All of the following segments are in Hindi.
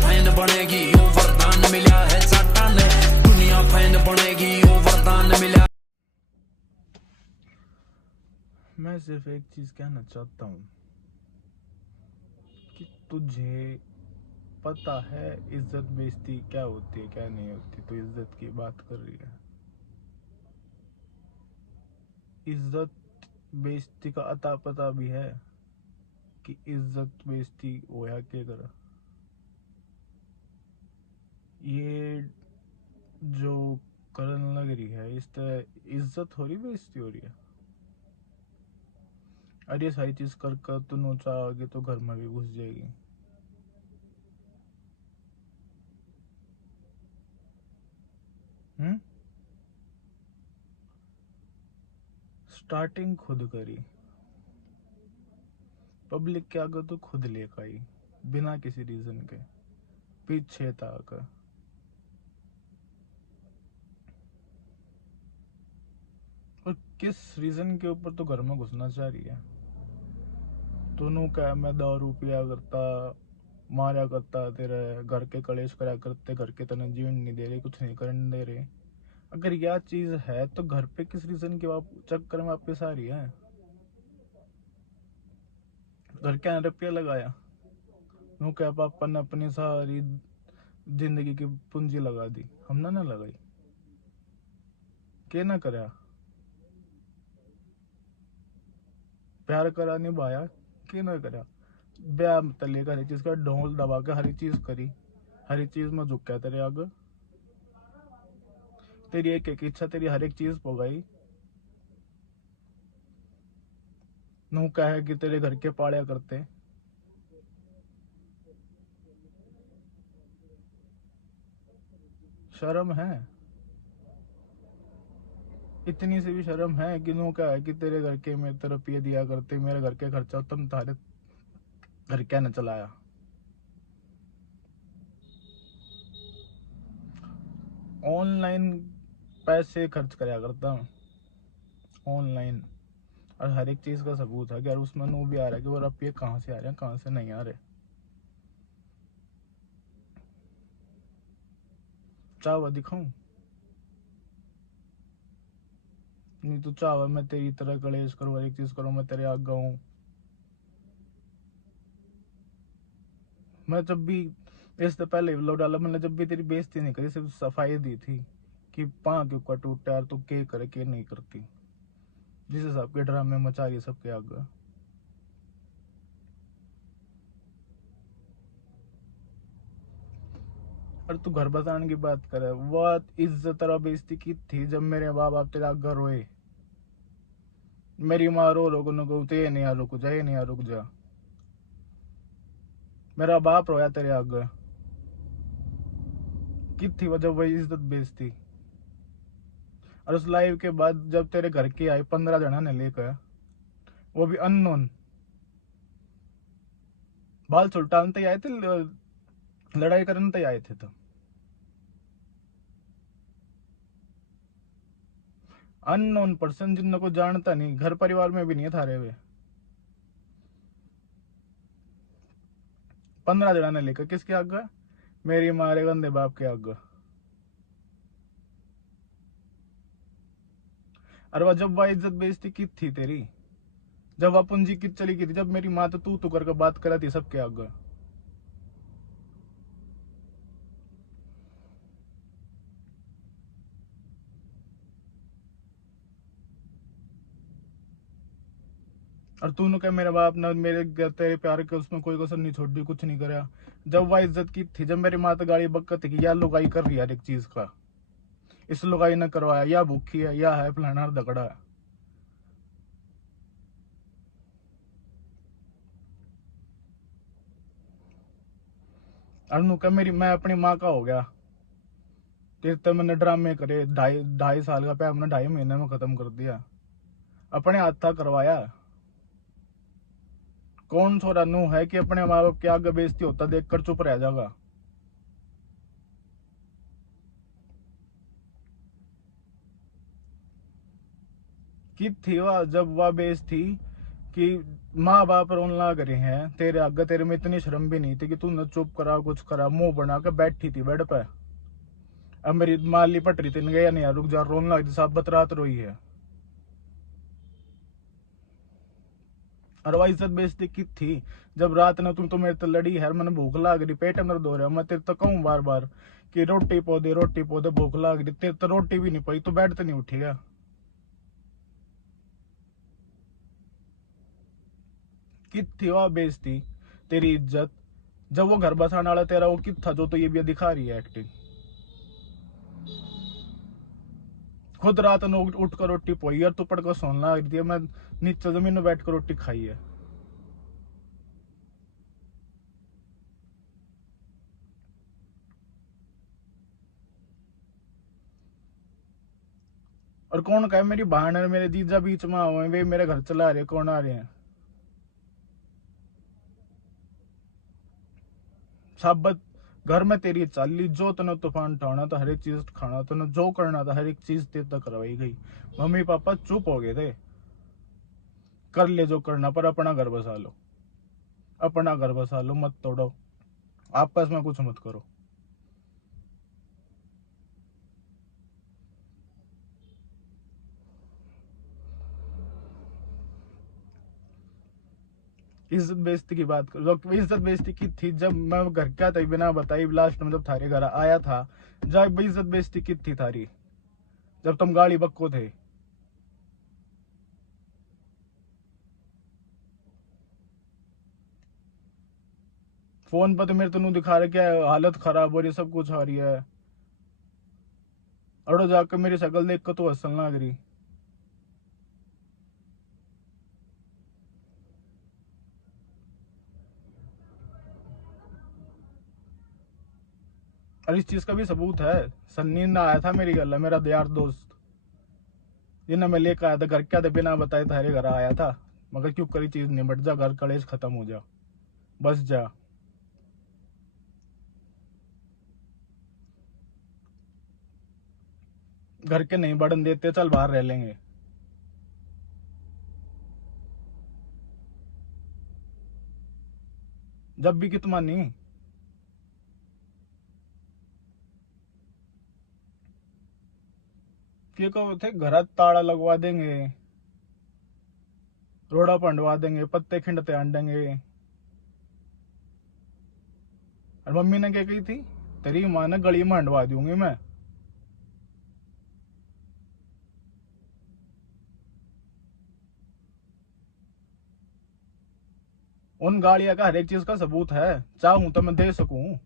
फैन बनेगी यूं वरदान मिला है चाटा ने, दुनिया फैन बनेगी यूं वरदान मिला। मैं सिर्फ एक चीज कहना चाहता हूँ कि तुझे पता है इज्जत बेइज्जती क्या होती है क्या नहीं होती, तो इज्जत की बात कर रही है। इज्जत बेइज्जती का अता पता भी है कि इज्जत बेइज्जती होया के करा। ये जो करन लग रही है इस तरह इज्जत हो रही बेइज्जती हो रही है। अरे ये सारी चीज कर कर तू नोचा आगे तो घर में भी घुस जाएगी। स्टार्टिंग खुद करी, पब्लिक के आगे तो खुद लेकर आई बिना किसी रीजन के, पीछे तक। और किस रीजन के ऊपर तो घर में घुसना चाह रही है। दोनों का मैं दारू पिया करता, मारा करता, तेरे घर के कलेश करा करते, घर के तने जीवन नहीं दे रहे, कुछ नहीं करने दे रहे। अगर यह चीज है तो घर पे किस रीजन के चक्कर में वापस आ रही है। घर क्या रुपया लगाया, नो क्या पापा ने अपनी सारी जिंदगी की पूंजी लगा दी, हमने ना लगाई। के ना करा, प्यार करा निभाया, के ना करा। ब्याह तक लेकर हर चीज का ढोल दबा के हर चीज करी, हर चीज में झुका तेरे आगे। तेरी एक एक इच्छा तेरी हर एक चीज पोगाई। नू क्या है कि तेरे घर के पाड़िया करते। शर्म है, इतनी सी भी शर्म है कि नू क्या है कि तेरे घर के मेरे तरफ ये दिया करते, मेरे घर के खर्चा तुम तारे घर क्या न चलाया। ऑनलाइन पैसे खर्च कराया करता हूँ, ऑनलाइन, और हर एक चीज का सबूत है कि यार उसमें नू भी आ रहा है कि वो रुपये कहाँ से आ रहे हैं कहाँ से नहीं आ रहे। चावा दिखाऊं, नहीं तो चावा मैं तेरी तरह कलेश करूँ, हर एक चीज करूँ, मैं तेरे आगे हूँ। मैं जब भी इससे पहले व्लॉग डाला, मैंने जब भी तेरी बेइज्जती नहीं करी, सिर्फ सफाई दी थी कि पा क्यों का टूटा यार, तू के करे के नहीं करती, जिस हिसाब के ड्रामे मचा रही सबके आगे। और तू घर बसाने की बात करे, वो इज्जत और बेइज्जती की थी जब मेरे बाप बाप तेरे आगे रोए। मेरी माँ रो रो को ये नहीं आ रुक जा, ये नहीं आ रुक जा। मेरा बाप रोया तेरे आगे, कि थी वजह वही इज्जत बेइज्जती। और उस लाइव के बाद जब तेरे घर के आए 15 जना ने लेकर, वो भी अननोन, बाल सुल्तान आए थे, लड़ाई करने आए थे। तो अननोन पर्सन जिनको को जानता नहीं, घर परिवार में भी नहीं था रे वे, 15 जना ने लेकर किसके आगे, मेरी मारे गंदे बाप के आगे। और वह जब वह इज्जत बेइज्जती की थी तेरी, जब वह पूंजी की चली गई थी, जब मेरी माँ तो तू करके बात करा थी सबके आगे। और तूने क्या मेरे बाप ने मेरे तेरे प्यार के उसमें कोई कसर नहीं छोड़ी, कुछ नहीं करा। जब वह इज्जत की थी, जब मेरी माँ तो गाड़ी बक्कत थी कि या लुगाई कर रही है हर एक चीज का, इस लुगाई ने करवाया, या भूखी है, या है फलाना दगड़ा है। और क्या मेरी मैं अपनी माँ का हो गया, तेरे तो मैंने ड्रामे करे, ढाई ढाई साल का प्यार मैंने 2.5 महीने में खत्म कर दिया, अपने हाथ था करवाया। कौन छोरा नू है कि अपने माँ बाप के आगे बेइज्जती होता देख कर चुप रह जाएगा। कि थी वह जब वह बेइज्जती कि माँ बाप रोन लाग रहे हैं तेरे आगे, तेरे में इतनी शर्म भी नहीं थी कि तूने चुप करा, कुछ करा, मुंह बना के बैठी थी बेड पे। अब मेरी माली पटरी तीन गया नहीं यार, रुक जा, रोन लग साबत रात रोई है। और इज्जत बेइज्जती की थी जब रात ने तुम तो मेरे तो लड़ी है, मैंने भूख लाग रही, पेट अंदर दो रहा, मैं तेरे तो कहूँ बार बार कि रोटी पौधे भूख लाग रही, तेरे तो रोटी भी नहीं पाई तो बेड तो नहीं उठेगा। कितनी वह बेइज्जती तेरी इज्जत, जब वो घर बसाने वाला तेरा वो कित था जो तो ये भी दिखा रही है एक्टिंग। खुद रात में उठ कर रोटी पोई और तू पड़ कर सोन लग रही है, मैं नीचे जमीन में बैठ कर रोटी खाई है। और कौन कहे मेरी बहन है मेरे जीजा बीच में हुए, वे मेरे घर चला रहे, कौन आ रहे हैं साबत। घर में तेरी चाली जो तने तूफान उठाना था, हर एक चीज खाना तने जो करना था, हर एक चीज तेरे तक करवाई गई। मम्मी पापा चुप हो गए थे, कर ले जो करना, पर अपना घर बसा लो, अपना घर बसा लो, मत तोड़ो, आपस में कुछ मत करो। इज्जत बेइज्जती की बात करो, इज्जत बेइज्जती की थी जब मैं घर क्या था बिना बताई, लास्ट में जब थारे घर आया था, जब इज्जत बेइज्जती की थी थारी, जब तुम गाड़ी बक्को थे। फोन पर तो मेरे तेन दिखा रहे क्या हालत खराब हो रही है, सब कुछ आ रही है, अड़ो जाकर मेरी शक्ल देख कर तो हंसन लग रही। और इस चीज का भी सबूत है, सन्नी ने आया था मेरी गल, मेरा यार दोस्त, जिन्हें मैं लेकर आया था घर, क्या था बिना बताए थारे घर आया था, मगर क्यों करी चीज निबट जा, घर कलेश खत्म हो जा, बस जा। घर के नहीं बढ़न देते, चल बाहर रह लेंगे। जब भी कितना नहीं, क्या कहो थे घर ताला लगवा देंगे, रोड़ा पंडवा देंगे, पत्ते खिंडते आंडेंगे। और मम्मी ने क्या कही थी, तेरी माँ ने गली में हंडवा दूंगी मैं। उन गाड़िया का हर एक चीज का सबूत है, चाहूं तो मैं दे सकूं।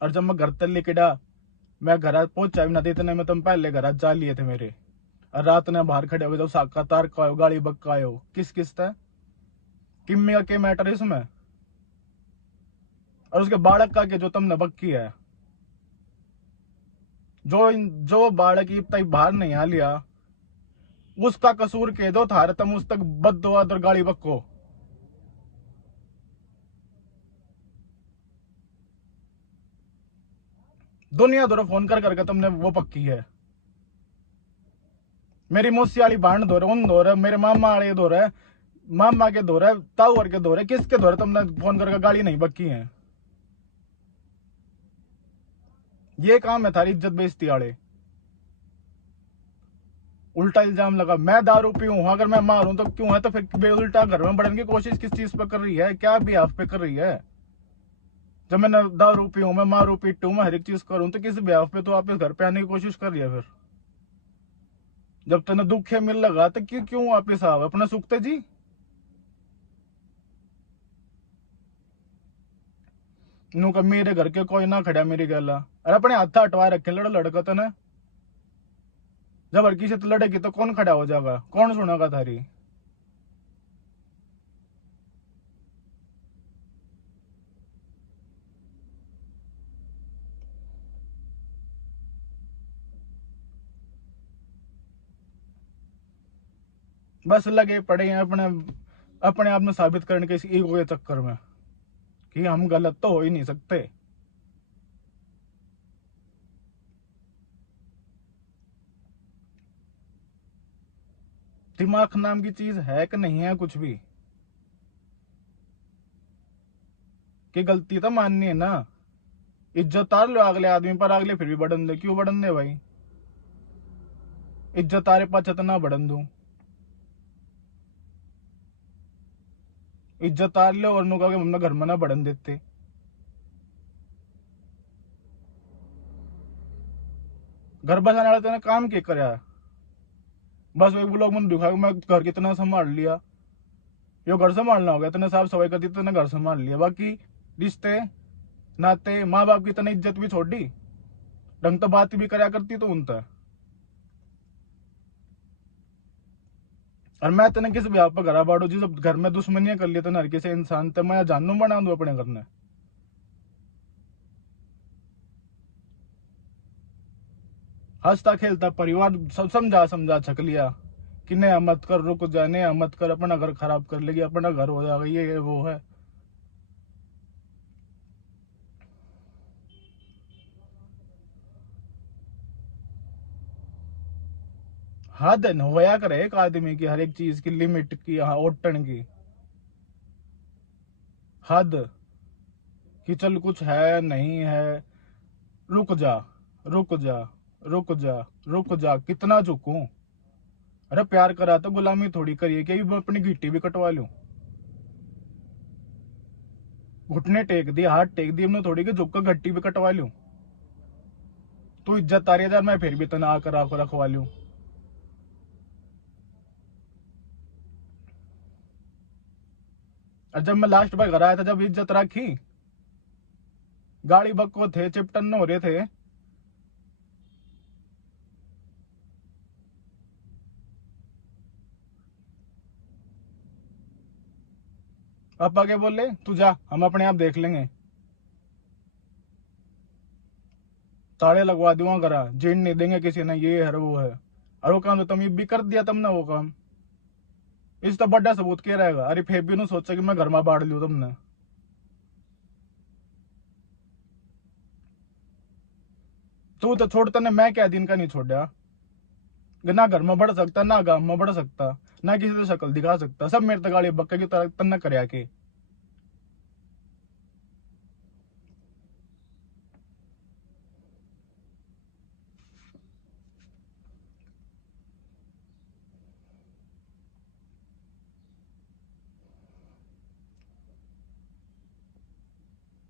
और जब मैं घर तक लेके डा, मैं घर पहुंचा भी ना देते नहीं, मैं तुम पहले घर जा लिए थे मेरे। और रात ने बाहर खड़े हो गए, जब साका तार का आयो, गाड़ी बक्का आयो, किस किस था किम्मे का के मैटर है इसमें। और उसके बालक का के जो तुमने बक्की है, जो जो बालक की तक बाहर नहीं आ लिया, उसका कसूर कह दो थारे, तुम उस तक बद्दो और गाड़ी बक्को। दुनिया दौरे फोन कर करके तुमने वो पक्की है, मेरी मौसी वाली बहन दौरे, उन दौरे, मेरे मामा वाले दौरे, मामा के दौरे, ताऊ के दौरे, किसके दौरे तुमने फोन करके गाड़ी नहीं बक्की है। ये काम है थारी इज्जत बेइज्जती वाले। उल्टा इल्जाम लगा, मैं दारू पीऊं, अगर मैं मारूं तो क्यों है, तो फिर उल्टा घर में बढ़ने की कोशिश किस चीज पे कर रही है, क्या बिहाफ पे कर रही है। जब मैं दारू पीऊं, मैं मारू पीटू, मैं हर एक चीज करूं, तो किस बिहाफ पे तो वापस घर पे आने की कोशिश कर रही है। फिर जब तेने दुख है मिल लगा तो क्यों क्यों वापिस आओ अपने सुखते जी। नू का मेरे घर के कोई ना खड़ा मेरी गला, अरे अपने हाथ हटवा रखे लड़ लड़का तो ना, जब हड़की से तो लड़ेगी तो कौन खड़ा हो जाएगा, कौन सुनेगा थारी। बस लगे पड़े हैं अपने अपने आप में साबित करने के इस ईगो के चक्कर में कि हम गलत तो हो ही नहीं सकते। दिमाग नाम की चीज है कि नहीं है कुछ भी? कि गलती तो माननी है ना। इज्जत तार लो अगले आदमी पर, अगले फिर भी बढ़न दे। क्यों बढ़न दे भाई? इज्जत तारे पास इतना बढ़न दूं? इज्जत तार लो और नुका के मम्मा घर में ना बढ़न देते। घर बसाने वाले तेने काम क्या करया? बस वही ब्लॉग मैंने दिखा मैं घर कितना संभाल लिया। यो घर संभालना हो गया, तेने साफ सफाई कर दी, तेने घर संभाल लिया। बाकी रिश्ते नाते माँ बाप की तेने इज्जत भी छोड़ दी, ढंग तो बात भी करया करती तो उनता। और मैं तेने किस ब्याह पर घरा बाड़ू जिस घर में दुश्मनियां कर लिया तेने हर किसी इंसान ते, मैं जानू बना दू अपने घर ने। हंसता खेलता परिवार सब समझा समझा छक लिया कि नया मत कर, रुक जा, नया मत कर, अपना घर खराब कर लेगी, अपना घर हो जाएगा, ये वो है। हद होया करे एक आदमी की, हर एक चीज की लिमिट की, हाँ ओटन की हद। कि चल कुछ है नहीं है, रुक जा, रुक जा, रुक जा, रुक जा, कितना झुकूं? अरे प्यार करा तो गुलामी थोड़ी करिए कि मैं अपनी गिट्टी भी कटवा लूं। घुटने टेक दिए, हाथ टेक दिए, मैं थोड़ी कि झुक कर गट्टी भी कटवा लूं। तू इज्जत तारीदार, मैं फिर भी तना आकर आकर रखवा लूं। और जब मैं लास्ट बार घर आया था, जब इज्जत रखी, गाड़ी बक्को थे, चिपटन हो रहे थे। अब आगे बोले तू जा, हम अपने आप देख लेंगे। ताले लगवा दूंगा घरा, जीण नहीं देंगे किसी ने, ये है वो है। और वो काम तो तुम ये भी कर दिया तुमने वो काम। इस तो बड़ा सबूत क्या रहेगा? अरे फिर भी सोचा कि मैं घर में बाढ़ लू तुमने। तू तो छोड़ता ने, मैं क्या दिन का नहीं छोड़ा। ना घर में बढ़ सकता, ना गांव में बढ़ सकता, ना किसी से शक्ल दिखा सकता, सब मेरे तगाड़ी बक्के की तरह तन्ना कर के।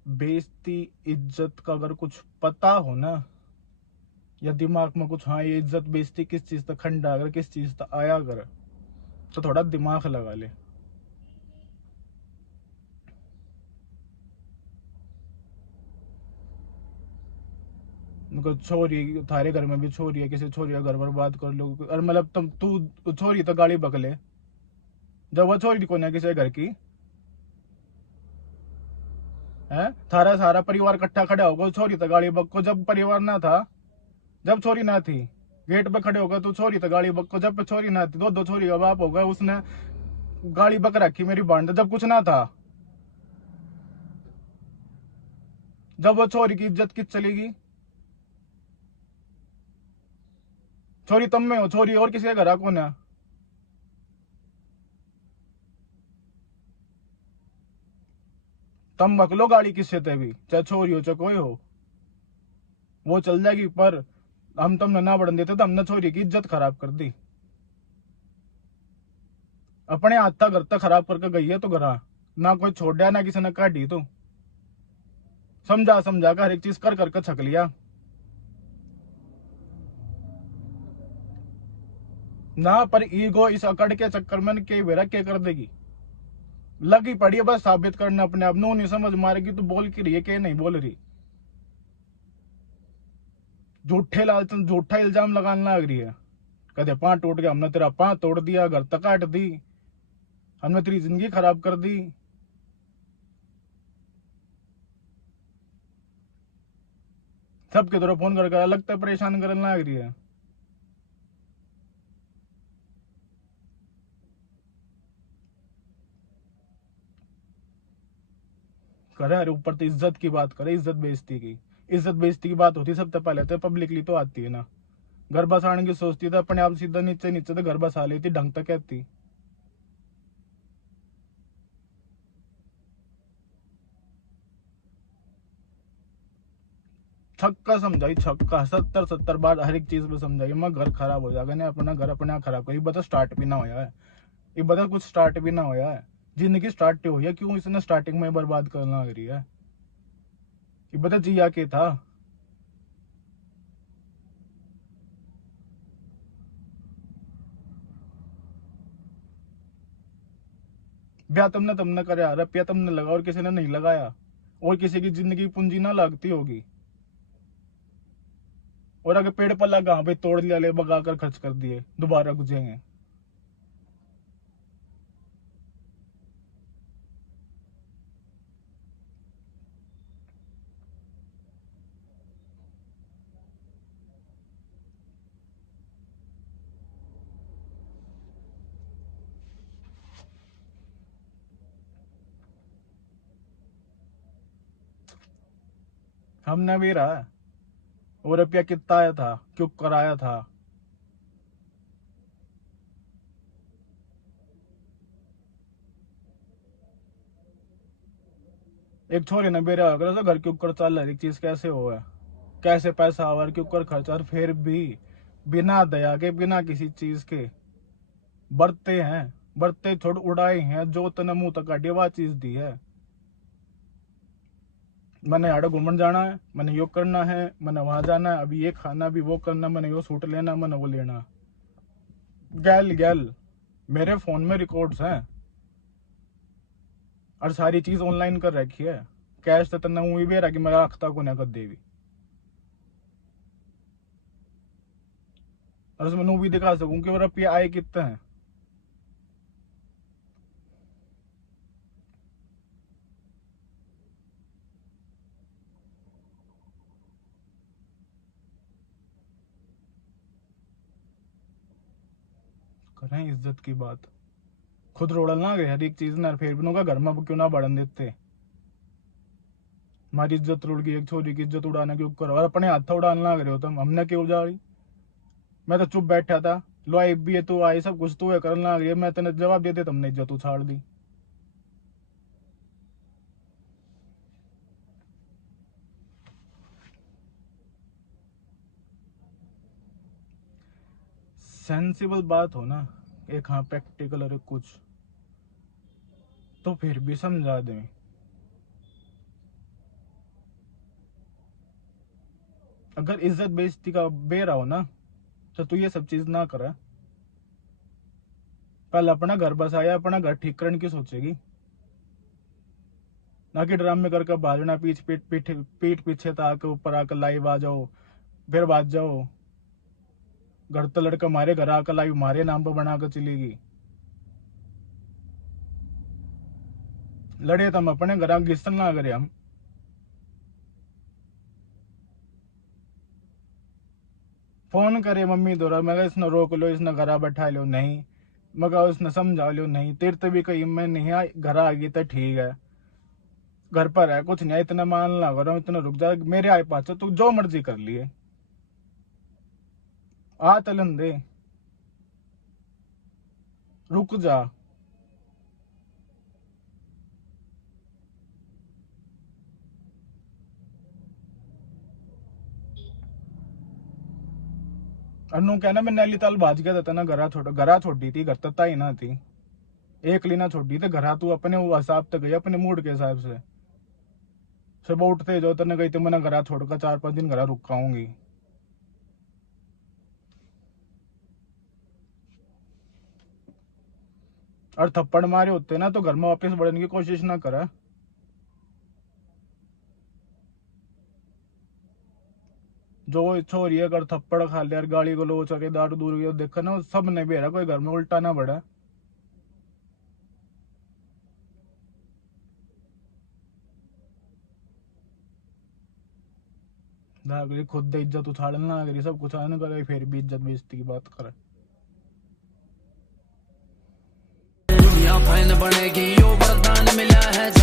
बेइज्जती इज्जत का अगर कुछ पता हो ना, या दिमाग में कुछ, हाँ ये इज्जत बेइज्जती किस चीज तक खंडा, अगर किस चीज तक आया अगर, तो थोड़ा दिमाग लगा ले। छोरी थारे घर में भी छोरी है, किसी छोरी का घर पर बात कर लो, और मतलब तुम तू छोरी तो गाड़ी बकले, जब वो छोरी को ना किसी घर की है। थारा सारा परिवार इकट्ठा खड़ा होगा, छोरी तो गाड़ी बक्को। जब परिवार ना था, जब छोरी ना थी, गेट पे खड़े होगा तू, छोरी तो गाड़ी बक्को। जब छोरी ना थी, दो दो छोरी का बाप होगा, उसने गाड़ी बक रखी मेरी बांड, जब कुछ ना था। जब वो छोरी की इज्जत किस चलेगी? छोरी तम में हो, छोरी और किसी का घर कौन है? तम बक लो गाड़ी किससे ते भी, चाहे छोरी हो चाहे कोई हो, वो चल जाएगी। पर हम तुमने ना बढ़न देते तो हमने छोरी की इज्जत खराब कर दी। अपने हाथ तक घर तक खराब करके गई है तो घरा, ना कोई छोड़ दिया ना किसी ने काटी। तो समझा समझा कर हर एक चीज कर करके छक लिया ना। पर ईगो इस अकड़ के चक्कर में कई बेरा क्या कर देगी, लगी पड़ी है बस साबित करना अपने आप। नो नहीं समझ मारेगी तो बोल की रही है कि नहीं बोल रही। झूठे लालच, झूठा इल्जाम लगाने लग रही है। कहते पांव टूट गया, हमने तेरा पांव तोड़ दिया, घर तक काट दी, हमने तेरी जिंदगी खराब कर दी। सबके तरफ फोन करके अलग तक परेशान करने लग रही है। करे अरे ऊपर तो इज्जत की बात करे, इज्जत बेइज्जती की। इज्जत बेइज्जती की बात होती सबसे पहले तो पब्लिकली तो आती है ना। घर बसाने की सोचती तो अपने आप सीधा नीचे नीचे तो घर बसा लेती, ढंग तक कहती। छक्का समझाई, छक्का 70 बार हर एक चीज में समझाई, मैं घर खराब हो जाएगा नहीं, अपना घर अपने आप खराब कर। बता स्टार्ट भी ना होया है, ये बता कुछ स्टार्ट भी ना होया है, जिंदगी स्टार्ट हो है, क्यों इसने स्टार्टिंग में बर्बाद करना लग रही है? ये बता जिया के था। ब्याह तुमने करे, रुपया तुमने लगा और किसी ने नहीं लगाया, और किसी की जिंदगी पूंजी ना लगती होगी। और अगर पेड़ पर लगा भाई तोड़ लिया, ले बगा कर खर्च कर दिए, दोबारा गुजेंगे। हमने भी रहा, वो रुपया कितना आया था, क्यों कराया था। एक छोरी ने बेरा होकर घर के ऊपर चल रही चीज कैसे हो है, कैसे पैसा आवर के ऊपर खर्चा, और फिर भी बिना दया के, बिना किसी चीज के बरते हैं, बरते छोड़ उड़ाए हैं, जो तने मुंह तक काटी वह चीज दी है। मैंने आड़े घूमन जाना है, मैंने यो करना है, मैंने वहां जाना है, अभी ये खाना, अभी वो करना, मैंने यो सूट लेना, मैंने वो लेना। गैल गैल मेरे फोन में रिकॉर्ड्स हैं, और सारी चीज ऑनलाइन कर रखी है। कैश तो तन्ना हुई भी रहा कि मेरा अख्ता को ना कर देवी, और उसमें नू भी दिखा सकूं कि वो रुपये आए कितने हैं। करें इज्जत की बात, खुद रोड़ल ना गए हर एक चीज ना, फिर भी का घर में क्यों ना बढ़न देते। हमारी इज्जत उड़ गई, एक छोरी की इज्जत उड़ाने के ऊपर, और अपने हाथ उड़ाने लग रहे हो तुम, हमने क्यों जा रही। मैं तो चुप बैठा था, लो आई भी है, तू आई, सब कुछ तू है करने लग रही है, मैं तेने जवाब देते, तुमने इज्जत उछाड़ दी। सेंसिबल बात हो ना, एक हाँ प्रैक्टिकल और कुछ तो फिर भी समझा दे। अगर इज्जत बेइज्जती का बेरा हो ना, तो तू ये सब चीज ना करे। पहले अपना घर बसाया, अपना घर ठीक करने की सोचेगी, ना कि ड्रामे करके भाजना, पीठ पीछे ताके ऊपर आकर लाइव आ जाओ, फिर बात जाओ। घर तो लड़का मारे घर आकर लाइव मारे नाम पर बनाकर चलेगी। लड़े तुम अपने घर घिसन ना करे हम। फोन करे मम्मी दौरा, मैं इसने रोक लो, इसने घर बैठा लो, नहीं मगर उसने समझा लो, नहीं तेरे तो भी कहीं मैं नहीं आ, घर आ गई तो ठीक है, घर पर है कुछ नहीं, इतना मान ला करो, इतना रुक जा, मेरे आए पास तू जो मर्जी कर लिए, आ चलन दे, रुक जा। अनु कहना मैं नैनीताल भाज गया था ना, घरा छोड़ी थी, घर तत्ता ही ना थी, एक लीना छोड़ी थी घरा, तू अपने हिसाब तक गई, अपने मूड के हिसाब से। सुबह उठते जो तने गई तो मैंने घरा छोड़कर 4-5 दिन घरा रुक आऊंगी। और थप्पड़ मारे होते ना तो घर में वापस बढ़ने की कोशिश ना करा। जो छोरी है अगर थप्पड़ खा लिया, गाली गलोच के दारू दूर देखा ना, सब ने बेरा कोई घर में उल्टा ना बढ़ा। खुद इज्जत उछाड़ना अगर सब कुछ आने करे, फिर भी इज्जत बेइज्जती की बात करे। दुनिया फैन बनेगी, यो वरदान मिला है।